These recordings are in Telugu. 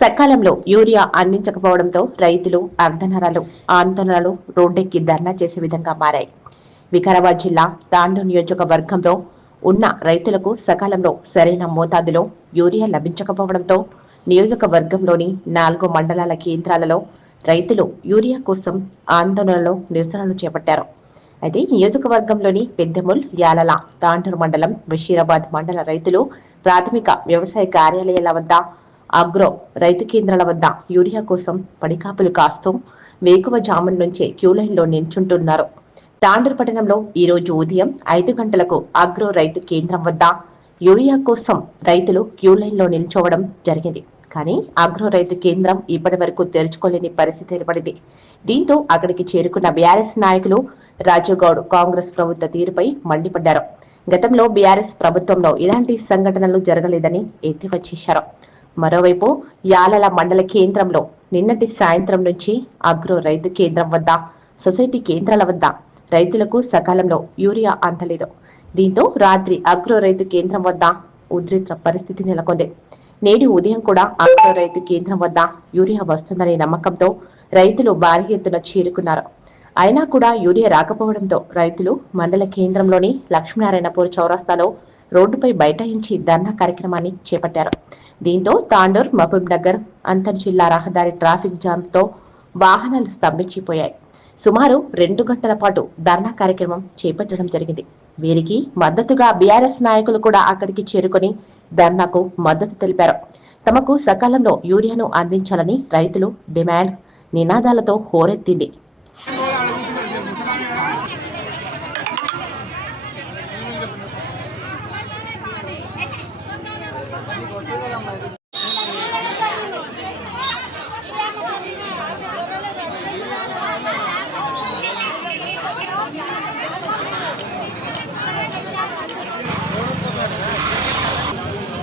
సకాలంలో యూరియా అందించకపోవడంతో రైతులు అర్ధనరాలు ఆందోళనలు రోడ్డెక్కి ధర్నా చేసే విధంగా మారాయి. వికారాబాద్ జిల్లా తాండు నియోజకవర్గంలో ఉన్న రైతులకు సకాలంలో సరైన మోతాదులో యూరియా లభించకపోవడంతో నియోజకవర్గంలోని నాలుగు మండలాల కేంద్రాలలో రైతులు యూరియా కోసం ఆందోళనలో నిరసనలు చేపట్టారు. అయితే నియోజకవర్గంలోని పెద్దముల్ యాలల తాండూరు మండలం బషీరాబాద్ మండల రైతులు ప్రాథమిక వ్యవసాయ కార్యాలయాల వద్ద అగ్రో రైతు కేంద్రాల వద్ద యూరియా కోసం పడికాపులు కాస్తూ వేకువ జామున్ నుంచే క్యూ లైన్లో నిల్చుంటున్నారు తాండూరు పట్టణంలో ఈ రోజు ఉదయం ఐదు గంటలకు అగ్రో రైతు కేంద్రం వద్ద యూరియా కోసం రైతులు క్యూ లైన్లో నిల్చోవడం జరిగింది. కానీ అగ్రో రైతు కేంద్రం ఇప్పటి వరకు తెరుచుకోలేని పరిస్థితి ఏర్పడింది. దీంతో అక్కడికి చేరుకున్న బీఆర్ఎస్ నాయకులు రాజుగౌడ్ కాంగ్రెస్ ప్రభుత్వ తీరుపై మండిపడ్డారు. గతంలో బీఆర్ఎస్ ప్రభుత్వంలో ఇలాంటి సంఘటనలు జరగలేదని ఎత్తివచ్చేశారు. మరోవైపు యాలల మండల కేంద్రంలో నిన్నటి సాయంత్రం నుంచి అగ్రో రైతు కేంద్రం వద్ద సొసైటీ కేంద్రాల వద్ద రైతులకు సకాలంలో యూరియా అందలేదు. దీంతో రాత్రి అగ్రో రైతు కేంద్రం వద్ద ఉద్రిక్త పరిస్థితి నెలకొంది. నేడు ఉదయం కూడా అగ్రో రైతు కేంద్రం వద్ద యూరియా వస్తుందనే నమ్మకంతో రైతులు భారీ ఎత్తున చేరుకున్నారు. అయినా కూడా యూరియా రాకపోవడంతో రైతులు మండల కేంద్రంలోని లక్ష్మీనారాయణపూర్ చౌరస్తాలో రోడ్డుపై బైఠాయించి ధర్నా కార్యక్రమాన్ని చేపట్టారు. దీంతో తాండూర్ మహబూబ్ నగర్ అంతర్ జిల్లా రహదారి ట్రాఫిక్ జామ్తో వాహనాలు స్తంభించిపోయాయి. సుమారు రెండు గంటల పాటు ధర్నా కార్యక్రమం చేపట్టడం జరిగింది. వీరికి మద్దతుగా బీఆర్ఎస్ నాయకులు కూడా అక్కడికి చేరుకొని ధర్నాకు మద్దతు తెలిపారు. తమకు సకాలంలో యూరియాను అందించాలని రైతులు డిమాండ్ నినాదాలతో హోరెత్తింది.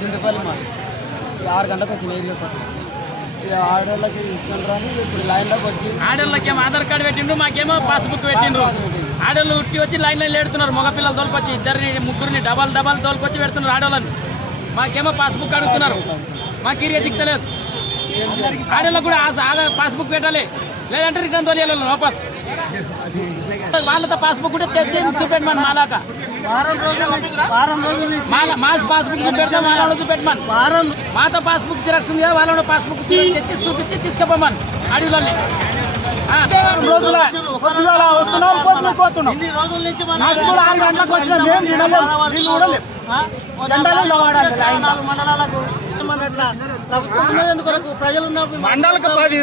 దిండుపల్లి మా ఆరు గంటలకు వచ్చిన ఏరియా కోసం ఇక ఆడోళ్ళకి తీసుకుని రాని ఇప్పుడు లైన్లోకి వచ్చి ఆడోళ్ళకేమో ఆధార్ కార్డు పెట్టిండు మాకేమో పాస్బుక్ పెట్టిండ్రు. ఆడోళ్ళు ఉట్టి వచ్చి లైన్ లైన్ ఏడుతున్నారు మగపిల్లలు తోలుకొచ్చి ఇద్దరిని ముగ్గురిని డబల్ డబల్ తోలుకొచ్చి పెడుతున్నారు ఆడోళ్ళని. మాకేమో పాస్బుక్ అడుగుతున్నారు. మాకు ఇరియా దిక్తలేదు ఆడోళ్ళకు కూడా ఆధార్ పాస్బుక్ పెట్టాలి. లేదంటే రిటర్న్ తోలియాలి వాపస్ వాళ్ళతో పాస్బుక్ కూడా తెచ్చి చూపెట్టమని మాలాక వారం రోజుల నుంచి వారం రోజుల నుంచి. మా మా పాస్బుక్ చూపెట్టాం వాళ్ళ చూపెట్టమని. వారం. మాతో పాస్బుక్ జిరాక్స్ ఉంది కదా వాళ్ళ పాస్బుక్ తెచ్చి చూపించి తీసుకుపోమని. అడవిలోని. రోజుల వస్తున్నాం రోజుల నుంచి ఆరు గంటలకు వచ్చినా మేము కూడా ఇలా వాడాలి నాలుగు మండలాలకు మండలకు పది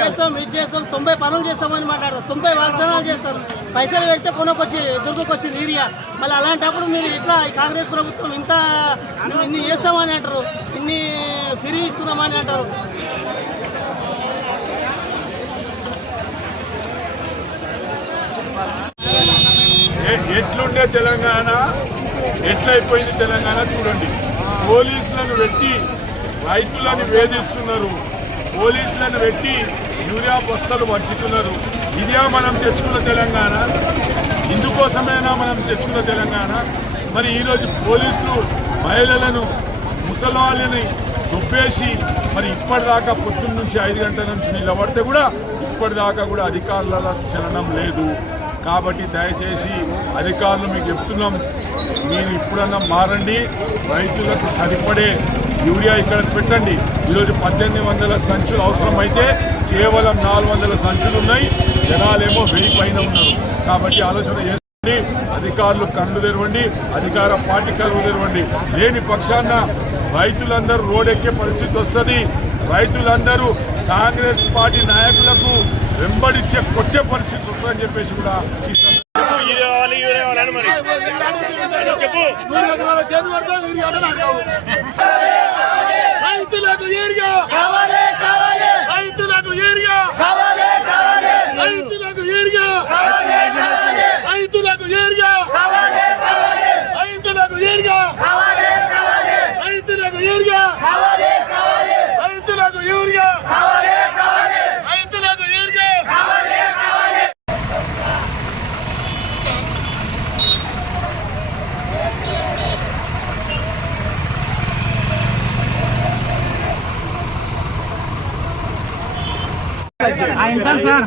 చేస్తాం ఇది చేస్తాం తొంభై పనులు చేస్తామని మాట్లాడతారు. తొంభై వాగ్దానాలు చేస్తారు. పైసలు పెడితే కొనుక్కొచ్చి దుర్గకొచ్చింది ఏరియా మళ్ళీ అలాంటప్పుడు మీరు ఇట్లా ఈ కాంగ్రెస్ ప్రభుత్వం ఇంత ఇన్ని చేస్తామని అంటారు ఇన్ని ఫ్రీ ఇస్తున్నామని అంటారు. ఎట్లుండే తెలంగాణ? ఎట్లయిపోయింది తెలంగాణ చూడండి. పోలీసులను పెట్టి రైతులను వేధిస్తున్నారు. పోలీసులను పెట్టి యూరియా బస్తలు వంచుతున్నారు ఇదే మనం తెచ్చుకున్న తెలంగాణ. ఇందుకోసమైనా మనం తెచ్చుకున్న తెలంగాణ? మరి ఈరోజు పోలీసులు మహిళలను ముసలాళ్ళని దుబ్బేసి మరి ఇప్పటిదాకా పొద్దున్న నుంచి ఐదు గంటల నుంచి నిలబడితే కూడా ఇప్పటిదాకా కూడా అధికారుల చలనం లేదు. కాబట్టి దయచేసి అధికారులు మీకు చెప్తున్నాం. మీరు ఇప్పుడన్నా మారండి. రైతులకు సరిపడే యూరియా ఇక్కడ పెట్టండి. ఈరోజు పద్దెనిమిది వందల సంచులు అవసరమైతే కేవలం నాలుగు వందల సంచులు ఉన్నాయి. జనాలేమో వెయ్యి పైన ఉన్నారు. కాబట్టి ఆలోచన చేసి అధికారులు కళ్ళు తెరవండి. అధికార పార్టీ కళ్ళు తెరవండి. లేని పక్షాన రైతులందరూ రోడెక్కే పరిస్థితి వస్తుంది. రైతులందరూ కాంగ్రెస్ పార్టీ నాయకులకు వెంబడిచ్చే కొట్టే పరిస్థితి వస్తుందని చెప్పేసి కూడా ఈ రైతులకు ఏరియా రైతులకు సార్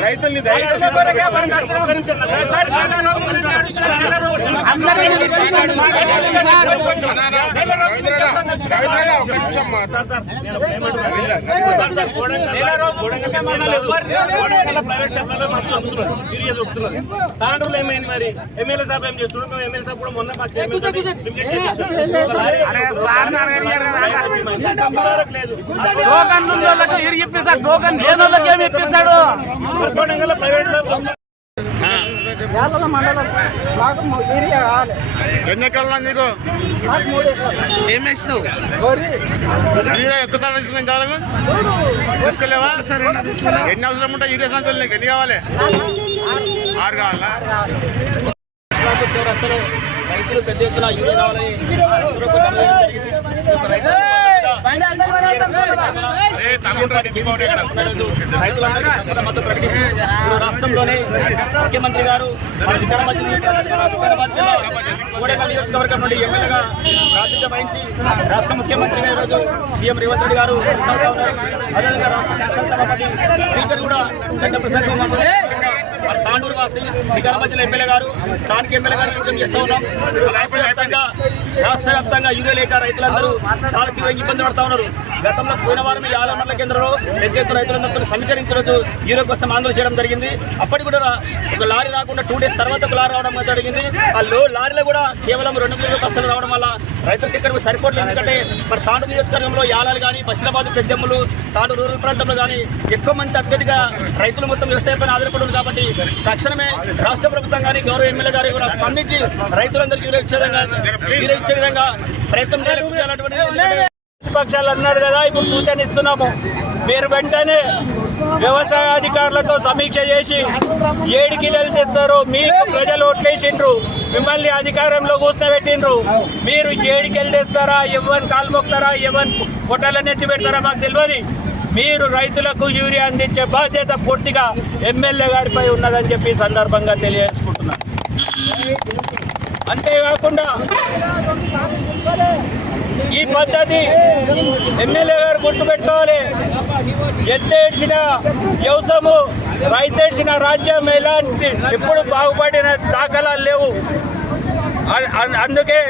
రైతుల్ని తాండ్రులు ఏమైంది మరి ఎమ్మెల్యే సాబ్ ఏం చేస్తున్నాడు మేము ఎమ్మెల్యే సాబ్ కూడా మొన్న మా చైర్మన్ సాబ్ రిజెక్ట్ చేసేసాడు. లేదు మరి కోడంగల్ ప్రైవేట్లో యాళ్ళ మండలం మాకు ఏరియా కావాలి. ఎన్ని ఎకరాలు నీకు? మాకు మూడు ఎకరాలు. వరి. యూరియా ఎక్కువ తీసుకుని ఇంతవరకు ఎన్ని అవసరం ఉంటాయి యూరియా సంచులు నీకు ఎన్ని కావాలి? ఆరు కావాలా? చౌరస్తాలో రైతులు పెద్ద ఎత్తున యూరియా కావాలని జరిగింది యొక్క రైతులకు మద్దతుగా అరే సాగుండ్రా దిగుబడి ఇక్కడ రైతులందరికీ సంపూర్ణ మద్దతు ప్రకటిస్తూ రాష్ట్రంలోనే ముఖ్యమంత్రి గారు మన వికారాబాద్ వికారాబాద్ జిల్లా కోడేపల్లి నియోజకవర్గం నుండి ఎమ్మెల్యేగా ప్రాతినిధ్యం వహించి రాష్ట్ర ముఖ్యమంత్రి గారు ఈరోజు సీఎం రేవంత్ రెడ్డి గారు అదేవిధంగా రాష్ట్ర శాసనసభాపతి స్పీకర్ కూడా పెద్ద ప్రసాద్ మాకు తాండూరు వాసి వికారాబాద్ జిల్లా ఎమ్మెల్యే గారు స్థానిక ఎమ్మెల్యే గారు విజ్ఞప్తి చేస్తూ ఉన్నాం. రాష్ట్ర వ్యాప్తంగా రాష్ట్ర వ్యాప్తంగా యూరియా లేక రైతులందరూ చాలా తీవ్రంగా ఇబ్బంది పడతా ఉన్నారు. గతంలో పోయిన వారం ఈ ఆల మండల కేంద్రంలో పెద్ద ఎత్తున రైతులందరితో సమీకరించిన రోజు హీరో కోసం ఆందోళన చేయడం జరిగింది. అప్పటి కూడా ఒక లారీ రాకుండా టూ డేస్ తర్వాత ఒక లారీ రావడం జరిగింది. ఆ లో లారీలో కూడా కేవలం రెండు వందల బస్తాలు రావడం వల్ల రైతులకు ఇక్కడ సరిపోవట్లేదు. ఎందుకంటే మరి తాడు నియోజకవర్గంలో యాలాలు కానీ బషీరాబాద్ పెద్దెమ్మలు తాడు రూరల్ ప్రాంతంలో కానీ ఎక్కువ మంది అత్యధిక రైతులు మొత్తం వ్యవసాయంపైన ఆధారపడి కాబట్టి తక్షణమే రాష్ట్ర ప్రభుత్వం కానీ గౌరవ ఎమ్మెల్యే గారు కూడా స్పందించి రైతులందరికీ యూరియా ఇచ్చే విధంగా యూరియా ఇచ్చే విధంగా ప్రయత్నం చేయాలన్నటువంటిది ప్రతిపక్షాలు అన్నారు కదా ఇప్పుడు సూచన ఇస్తున్నాము. మీరు వెంటనే వ్యవసాయ అధికారులతో సమీక్ష చేసి ఏడు కిలోలు తెస్తారు మీకు ప్రజలు ఓట్లేసిండ్రు మిమ్మల్ని అధికారంలో కూర్చోబెట్టిండ్రు. మీరు ఏడు తెస్తారా ఎవరిని కాలు మొక్తారా ఎవరిని పొట్టలను ఎత్తి పెడతారా మాకు తెలియదు. మీరు రైతులకు యూరియా అందించే బాధ్యత పూర్తిగా ఎమ్మెల్యే గారిపై ఉన్నదని చెప్పి సందర్భంగా తెలియజేసుకుంటున్నాను. అంతేకాకుండా ఈ పద్ధతి ఎమ్మెల్యే గారు గుర్తుపెట్టుకోవాలి. ఎత్తేడ్చిన వ్యవసాయము రైతేడ్చిన రాజ్యం ఎలాంటి ఎప్పుడు బాగుపడిన దాఖలాలు లేవు. అందుకే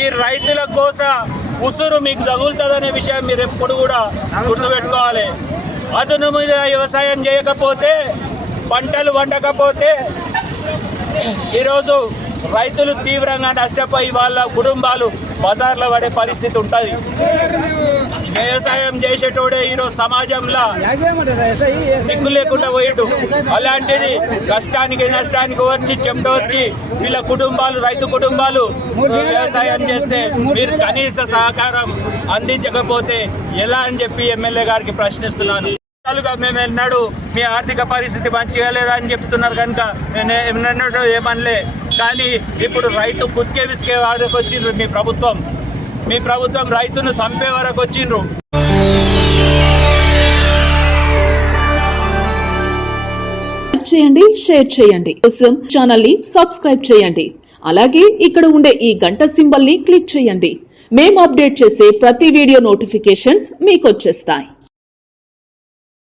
ఈ రైతుల కోస ఉసురు మీకు తగులుతుందనే విషయం మీరు ఎప్పుడు కూడా గుర్తుపెట్టుకోవాలి. అదును మీద వ్యవసాయం చేయకపోతే పంటలు వండకపోతే ఈరోజు రైతులు తీవ్రంగా నష్టపోయి వాళ్ళ కుటుంబాలు బజార్లో పడే పరిస్థితి ఉంటుంది. వ్యవసాయం చేసేటోడే ఈరోజు సమాజంలో సిగ్గు లేకుండా పోయిడు. అలాంటిది కష్టానికి నష్టానికి వచ్చి చెమట వచ్చి వీళ్ళ కుటుంబాలు రైతు కుటుంబాలు వ్యవసాయం చేస్తే మీరు కనీస సహకారం అందించకపోతే ఎలా అని చెప్పి ఎమ్మెల్యే గారికి ప్రశ్నిస్తున్నాను. మేము ఎన్నడూ మీ ఆర్థిక పరిస్థితి మంచిగా లేదా అని చెప్తున్నారు కనుక నేను ఎన్నడూ ఏమనలే. కానీ ఇప్పుడు రైతు కుత్కే విసికే వాడికి వచ్చిండ్రు మీ ప్రభుత్వం. మీ ప్రభుత్వం రైతును చంపే వరకు వచ్చిండ్రు. చేయండి షేర్ చేయండి. కోసం ఛానల్ని సబ్స్క్రైబ్ చేయండి. అలాగే ఇక్కడ ఉండే ఈ గంట సింబల్ని క్లిక్ చేయండి. మేము అప్డేట్ చేసే ప్రతి వీడియో నోటిఫికేషన్స్ మీకు వచ్చేస్తాయి.